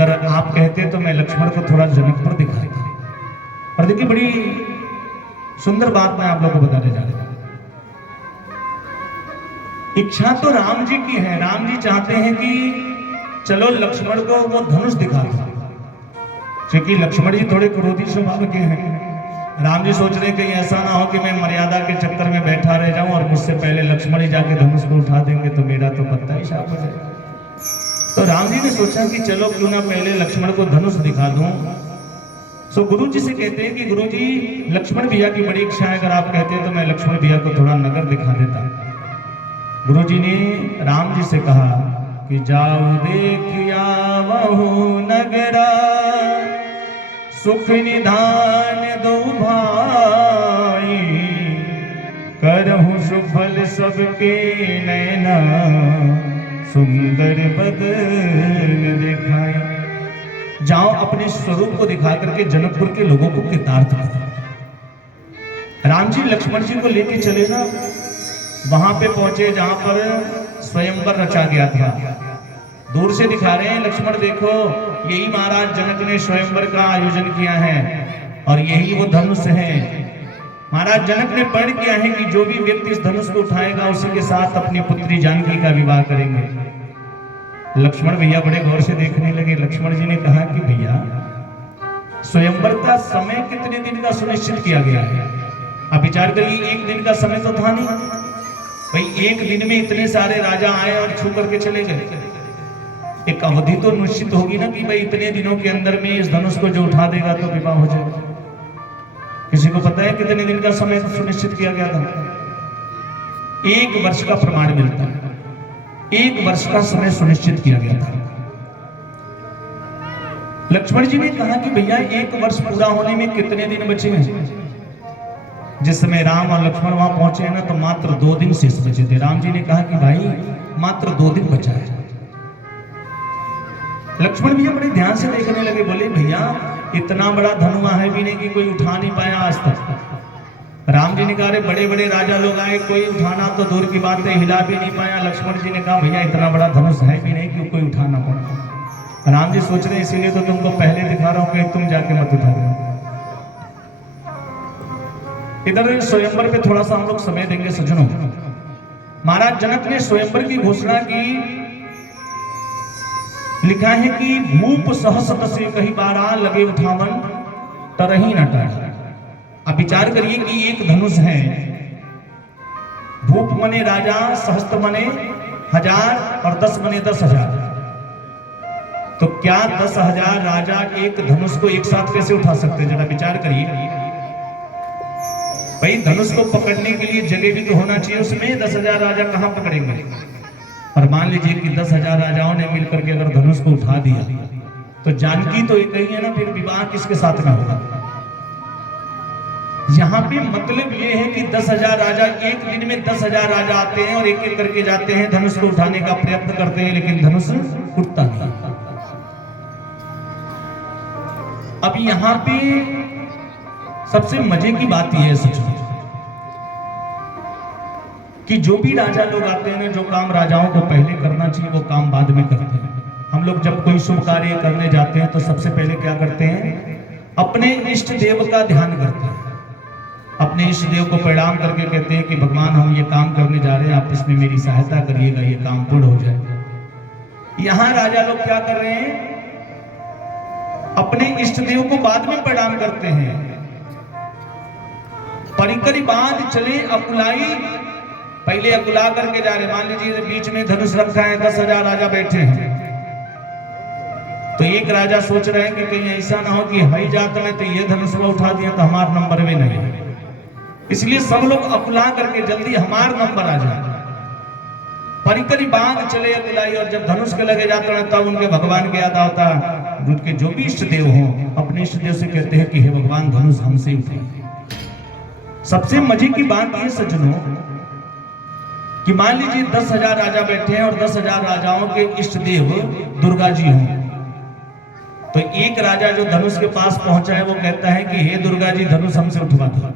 अगर आप कहते तो मैं लक्ष्मण को थोड़ा जनकपुर दिखाता। और देखिए बड़ी सुंदर बात मैं आप लोगों को बताने जा रहा हूं। इच्छा तो राम जी की है, राम जी चाहते हैं कि चलो लक्ष्मण को वो धनुष दिखा दो, क्योंकि लक्ष्मण जी थोड़े क्रोधी स्वभाव के हैं। राम जी सोच रहे कहीं ऐसा ना हो कि मैं मर्यादा के चक्कर में बैठा रह जाऊं और मुझसे पहले लक्ष्मण जी जाके धनुष को उठा देंगे तो मेरा तो पत्ता ही साफ हो जाएगा। तो राम जी ने सोचा कि चलो क्यों ना पहले लक्ष्मण को धनुष दिखा दूं। सो गुरु जी से कहते हैं कि गुरु जी लक्ष्मण भैया की बड़ी इच्छा है, अगर आप कहते हैं तो मैं लक्ष्मण भैया को थोड़ा नगर दिखा देता। गुरु जी ने राम जी से कहा कि जाओ देखिया वहु नगरा, सुख निधान दो भाई, करहु सुफल सबके नैना, सुंदर बदन दिखाई। जाओ अपने स्वरूप को दिखा करके जनकपुर के लोगों को कृतार्थ करो। राम जी लक्ष्मण जी को लेके चले ना, वहां पे पहुंचे जहां पर स्वयंवर रचा गया था। दूर से दिखा रहे हैं लक्ष्मण देखो, यही महाराज जनक ने स्वयंवर का आयोजन किया है और यही वो धनुष है। महाराज जनक ने प्रण किया है कि जो भी व्यक्ति इस धनुष को उठाएगा उसी के साथ अपनी पुत्री जानकी का विवाह करेंगे। लक्ष्मण भैया बड़े गौर से देखने लगे। लक्ष्मण जी ने कहा कि भैया स्वयंवर का समय कितने दिन का सुनिश्चित किया गया है? आप विचार करिए, एक दिन का समय तो था नहीं भाई। एक दिन में इतने सारे राजा आए और छू करके चले गए। एक अवधि तो निश्चित होगी ना कि भाई इतने दिनों के अंदर में इस धनुष को जो उठा देगा तो विवाह हो जाएगा। किसी को पता है कितने दिन का समय सुनिश्चित किया गया था? 1 वर्ष का प्रमाण मिलता है। 1 वर्ष का समय सुनिश्चित किया गया था। लक्ष्मण जी ने कहा कि भैया 1 वर्ष पूरा होने में कितने दिन बचे हैं? जिस समय राम और लक्ष्मण वहां पहुंचे हैं ना, तो मात्र 2 दिन शेष बचे थे। राम जी ने कहा कि भाई मात्र 2 दिन बचा है। लक्ष्मण भैया बड़े ध्यान से देखने लगे, बोले भैया इतना बड़ा धनुआ है भी नहीं कि कोई उठा नहीं पाया आज तक। राम जी ने कहा अरे बड़े बड़े राजा लोग आए, कोई उठाना तो दूर की बात है, हिला भी नहीं पाया। लक्ष्मण जी ने कहा भैया इतना बड़ा धनुष है भी नहीं कि कोई उठा ना पाए। राम जी सोच रहे इसीलिए तो तुमको पहले दिखा रहा हूं कि तुम जाके मत उठा दो। इधर स्वयंवर पे थोड़ा सा हम लोग समय देंगे सज्जनों। महाराज जनक ने स्वयंवर की घोषणा की। लिखा है कि भूप सहस से कहीं बारा लगे उठावन, तरही न टाढ़ा। अब विचार करिए कि एक धनुष है, भूप मने राजा, सहस्त्र मने 1000 और 10 मने 10,000। तो क्या 10,000 राजा एक धनुष को एक साथ कैसे उठा सकते हैं? जरा विचार करिए भाई। धनुष को पकड़ने के लिए जगह भी तो होना चाहिए उसमें। 10,000 राजा कहां पकड़ेंगे? और मान लीजिए कि 10,000 राजाओं ने मिलकर के अगर धनुष को उठा दिया तो जानकी तो एक ही है ना, फिर विवाह किसके साथ में होगा? यहाँ पे मतलब ये है कि 10,000 राजा, एक दिन में 10,000 राजा आते हैं और एक एक करके जाते हैं, धनुष को उठाने का प्रयत्न करते हैं, लेकिन धनुष उठता नहीं। अब यहाँ पे सबसे मजे की बात यह है सच कि जो भी राजा लोग आते हैं, जो काम राजाओं को पहले करना चाहिए वो काम बाद में करते हैं। हम लोग जब कोई शुभ कार्य करने जाते हैं तो सबसे पहले क्या करते हैं? अपने इष्ट देव का ध्यान करते हैं। अपने इष्ट देव को प्रणाम करके कहते हैं कि भगवान हम ये काम करने जा रहे हैं, आप इसमें मेरी सहायता करिएगा, ये काम पूर्ण हो जाए। यहाँ राजा लोग क्या कर रहे हैं? अपने इष्ट देव को बाद में प्रणाम करते हैं। परिकरी बांध चले अकुलाई, पहले अकुला करके जा रहे। मान लीजिए बीच में धनुष रखा है, 10,000 राजा बैठे हैं, तो एक राजा सोच रहे हैं कि कहीं ऐसा ना हो कि हई जात में तो ये धनुष उठा दिया तो हमारा नंबर भी नहीं है, इसलिए सब लोग अकुला करके जल्दी हमारा नंबर आ जाए। परिकरी बांध चले अकुलाई, और जब धनुष के लगे जाते हैं तब उनके भगवान के याद आता। उनके जो भी इष्ट देव हो अपने इष्ट देव से कहते हैं कि हे भगवान धनुष हमसे उठे। सबसे मजे की बात यह सज्जनों कि मान लीजिए 10,000 राजा बैठे हैं और 10,000 राजाओं के इष्ट देव दुर्गा जी हों, तो एक राजा जो धनुष के पास पहुंचा है वो कहता है कि हे दुर्गा जी धनुष हमसे उठवा दो।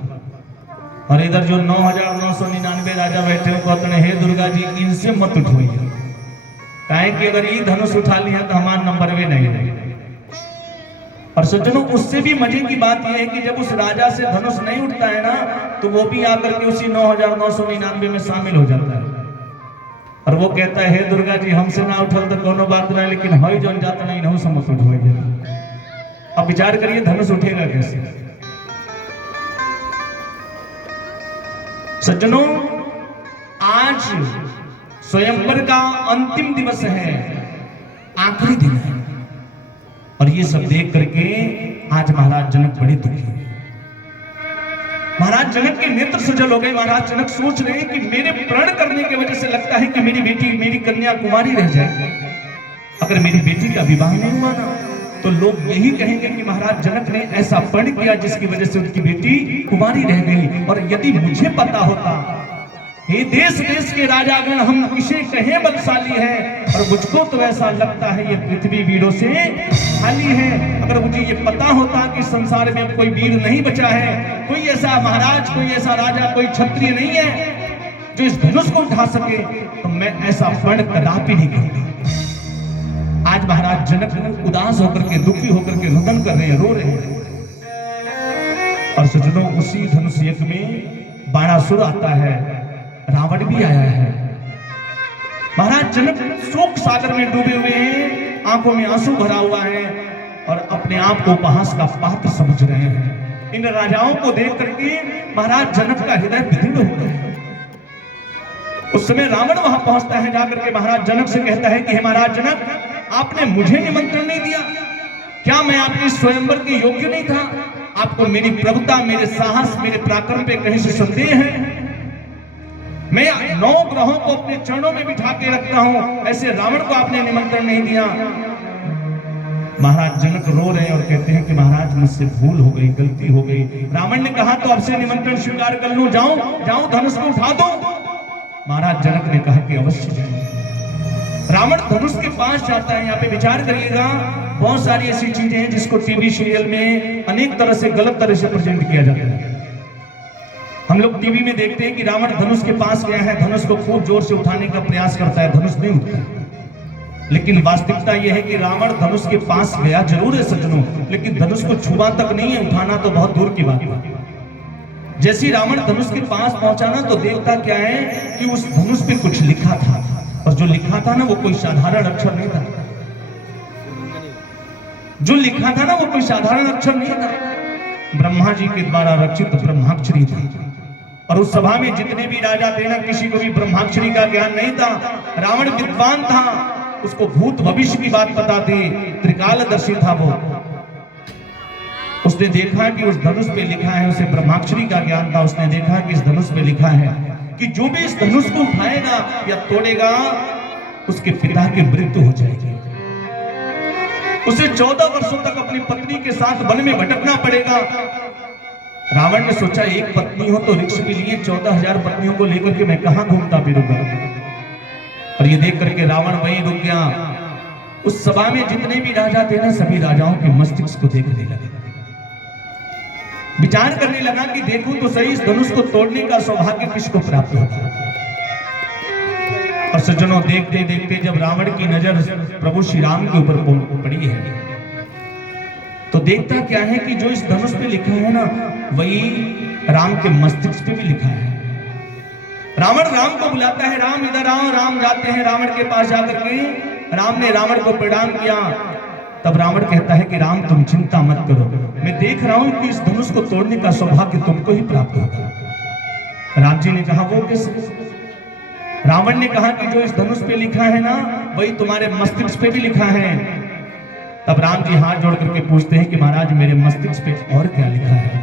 और इधर जो 9,999 राजा बैठे हो कहते हैं हे दुर्गा जी इनसे मत उठवाइए, काहे कि अगर ये धनुष उठा लिया तो हमारा नंबर भी नहीं रहेगा। और सज्जनों उससे भी मजे की बात यह है कि जब उस राजा से धनुष नहीं उठता है ना, तो वो भी आकर के उसी 9999 में शामिल हो जाता है और वो कहता है, हे दुर्गा जी हमसे ना उठल तो कोनो बात ना, लेकिन हई जौन जाता नहीं ना समझ उठ हो। अब विचार करिए धनुष उठेगा कैसे। सज्जनों आज स्वयंवर का अंतिम दिवस है, आखिरी दिन है, और ये सब देख करके आज महाराज जनक बड़े दुखी हैं। महाराज जनक के नेत्र सजल हो गए। महाराज जनक सोच रहे हैं कि मेरे प्रण करने की वजह से लगता है कि मेरी बेटी, मेरी कन्या कुमारी रह जाएगी। अगर मेरी बेटी का विवाह नहीं हुआ ना, तो लोग यही कहेंगे कि महाराज जनक ने ऐसा प्रण किया जिसकी वजह से उनकी बेटी कुमारी रह गई। और यदि मुझे पता होता, हे देश देश के राजागण, हम किसे कहें बलशाली है, और मुझको तो ऐसा लगता है ये पृथ्वी वीरों से खाली है। अगर मुझे ये पता होता कि संसार में अब कोई वीर नहीं बचा है, कोई ऐसा महाराज, कोई ऐसा राजा, कोई क्षत्रिय नहीं है जो इस धनुष को उठा सके, तो मैं ऐसा प्रण कदापि नहीं करता। आज महाराज जनक उदास होकर के, दुखी होकर के रुदन कर रहे हैं, रो रहे हैं। और सज्जनों उसी धनुष यज्ञ में बाणासुर आता है, रावण भी आया है। महाराज जनक शोक सागर में डूबे हुए हैं, आंखों में आंसू भरा हुआ है और अपने आप को उपहास का पात्र समझ रहे हैं। इन राजाओं को देख करके महाराज जनक का हृदय विदीर्ण हो गया। उस समय रावण वहां पहुंचता है, जाकर के महाराज जनक से कहता है कि हे महाराज जनक, आपने मुझे निमंत्रण नहीं दिया क्या? मैं आपके स्वयंवर के योग्य नहीं था? आपको मेरी प्रभुता, मेरे साहस, मेरे पराक्रम पे कहीं से संदेह है? मैं 9 ग्रहों को अपने चरणों में बिठा के रखता हूं, ऐसे रावण को आपने निमंत्रण नहीं दिया। महाराज जनक रो रहे हैं और कहते हैं कि महाराज मुझसे भूल हो गई, गलती हो गई। रावण ने कहा तो अब से निमंत्रण स्वीकार कर लूं, जाऊं धनुष को उठा दो। महाराज जनक ने कहा कि अवश्य जाइए। रावण धनुष के पास जाता है। यहाँ पे विचार करिएगा, बहुत सारी ऐसी चीजें हैं जिसको टीवी सीरियल में अनेक तरह से, गलत तरह से प्रेजेंट किया जाता है। हम लोग टीवी में देखते हैं कि रावण धनुष के पास गया है, धनुष को खूब जोर से उठाने का प्रयास करता है, धनुष नहीं उठता। लेकिन वास्तविकता यह है कि रावण धनुष के पास गया जरूर है सज्जनों, लेकिन धनुष को छुआ तक नहीं है, उठाना तो बहुत दूर की बात है। जैसे रावण धनुष के पास पहुंचा ना, तो देखता क्या है कि उस धनुष पे कुछ लिखा था, और जो लिखा था ना वो कोई साधारण अक्षर नहीं था। जो लिखा था ना वो कोई साधारण अक्षर नहीं था, ब्रह्मा जी के द्वारा रचित ब्रह्माक्षरी था। और उस सभा में जितने भी राजा थे ना, किसी को भी ब्रह्माक्षरी का ज्ञान नहीं था। रावण विद्वान था, उसको भूत भविष्य की बात पता थी, त्रिकालदर्शी था वो। उसने देखा कि उस धनुष पे लिखा है, उसे ब्रह्माक्षरी का ज्ञान था। उसने देखा कि इस धनुष पे लिखा है कि जो भी इस धनुष को उठाएगा या तोड़ेगा, उसके पिता की मृत्यु हो जाएगी। उसे 14 वर्षों तक अपनी पत्नी के साथ वन में भटकना पड़ेगा। रावण ने सोचा, एक पत्नी हो तो रिक्श के लिए 14,000 पत्नियों को लेकर के मैं कहां घूमता फिरूंगा। और ये देख करके रावण वहीं रुक गया। उस सभा में जितने भी राजा थे ना, सभी राजाओं के मस्तिष्क को देखने लगे, विचार करने लगा कि देखूं तो सही, इस धनुष को तोड़ने का सौभाग्य किसको प्राप्त होगा। और सज्जनों देखते देखते जब रावण की नजर प्रभु श्री राम के ऊपर पड़ी है, तो देखता क्या है कि जो इस धनुष पे लिखा है ना, वही राम के मस्तिष्क पे भी लिखा है। रावण राम को बुलाता है, राम इधर आओ। राम जाते हैं रावण के पास जाकर के। राम ने रावण को प्रणाम किया। तब रावण कहता है कि राम तुम चिंता मत करो, मैं देख रहा हूं कि इस धनुष को तोड़ने का सौभाग्य तुमको ही प्राप्त होगा। राम जी ने कहा वो कैसे? रावण ने कहा कि जो इस धनुष पे लिखा है ना, वही तुम्हारे मस्तिष्क पे भी लिखा है। तब राम जी हाथ जोड़ करके पूछते हैं कि महाराज मेरे मस्तिष्क पे और क्या लिखा है?